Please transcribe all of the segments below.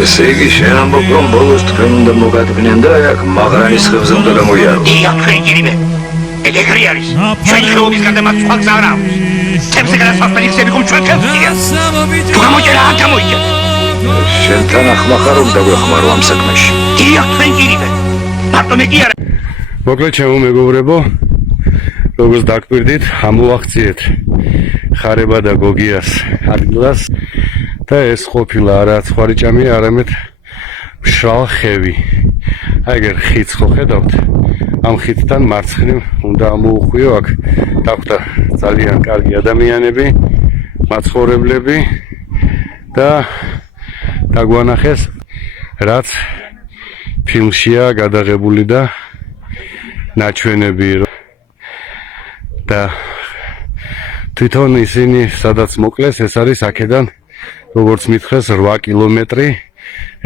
ესე იგი შენ ამბობ რომ ბოლოს თქვენ უნდა მოგადგნენ და აქ მაღრანის ხევზე უნდა გამოიარო. დიახ თქვენი გირიმე. ეგრე არის. ჩვენი ხეობისგან და მათ სხვა გზა არ აქვს. თემზე გადასასვლელი გზები ხომ ჩვენ ხელშია. თუ გამოიჭერა აქ გამოიჭერა. შენთან ახმახარ რომ დაგვეხმარო ამ საქმეში. დიახ თქვენ გირიმე. მარტო მე კი არა. მოკლედ ჩემო მეგობრებო, როგორც დაგკვირდით, ამოვახციეთ ხარება და გოგიას ადგილას და ეს ყოფილა არა ცხვარიჭამია, არამედ მშრალ ხევი. აგერ ხიდს ხო ხედავთ? ამ ხიდთან მარცხნივ უნდა ამოუხვიო, აქ დახვდა ძალიან კარგი ადამიანები, მაცხოვრებლები და დაგვანახეს რაც ფილმშია გადაღებული და ნაჩვენები და თვითონ ისინი სადაც მოკლეს, ეს არის აქედან როგორც მითხრეს 8 კილომეტრი,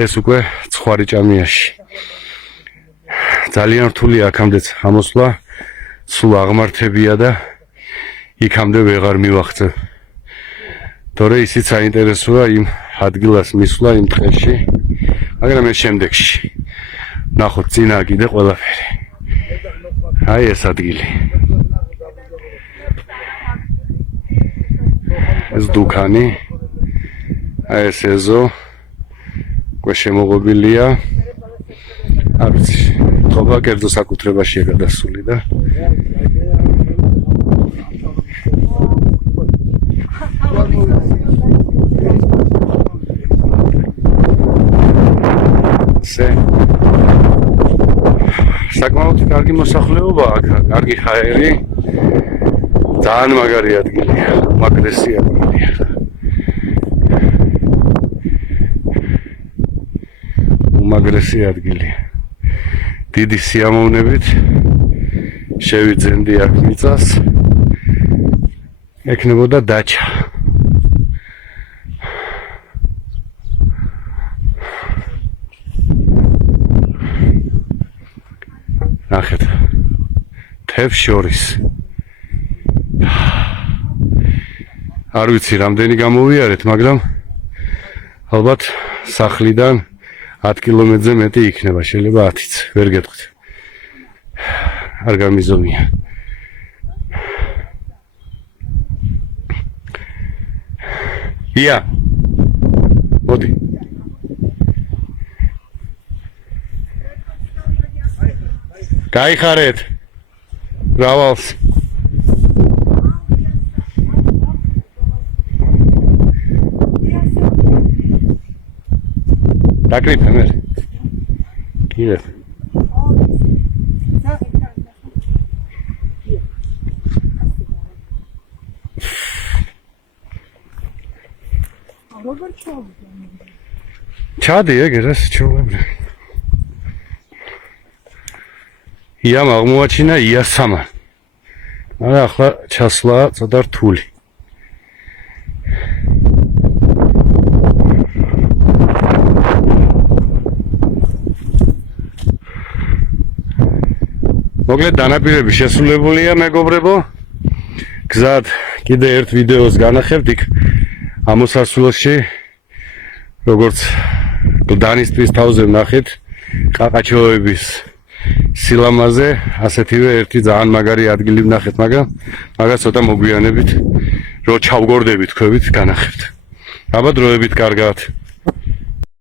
ეს უკვე ცხვარიჭამიაში. ძალიან რთული აქამდეც ამოსვლა, სულ აღმართებია და იქამდე ვეღარ მივახცევ. თორე ისიც საინტერესოა იმ ადგილას მისვლა იმ დღეში, მაგრამ ეს შემდეგში. ნახოთ წინა კიდე ყველაფერი. აი ეს ადგილი. ეს დუქანი, აი ეს ეზო, უკვე შემოღობილია. არ ვიცი, თობა კერძო საკუთრებაშია გადასული და საკმაოდ კარგი მოსახლეობა აქ, კარგი ჰაერი, ძალიან მაგარი ადგილია, უმაგრესი ადგილია. უმაგრესი ადგილია. დიდი სიამოვნებით შევიძენდი აქ მიწას. ექნებოდა დაჩა. ნახეთ, თევზს შორის. არ ვიცი რამდენი გამოვიარეთ, მაგრამ ალბათ სახლიდან 10 კილომეტრზე მეტი იქნება, შეიძლება 10-იც, ვერ გეტყვით. არ გამიზომია. ია. მოდი. გაიხარეთ. რავალს. დაკრიფე მე. კიდე. ჩადი ეგრეს ჩოვლებრე. იამ აღმოაჩინა იასამა. მაგრამ ახლა ჩასვლა ცოტა რთული. მოკლედ დანაპირები შესრულებულია, მეგობრებო. გზად კიდე ერთ ვიდეოს განახებთ იქ ამოსასვლელში, როგორც გლდანისტვის თავზე ვნახეთ ყაყაჩოების სილამაზე, ასეთივე ერთი ძალიან მაგარი ადგილი ვნახეთ, მაგრამ მაგას ცოტა მოგვიანებით, რო ჩავგორდებით თქვებით, განახებთ. აბა დროებით კარგად.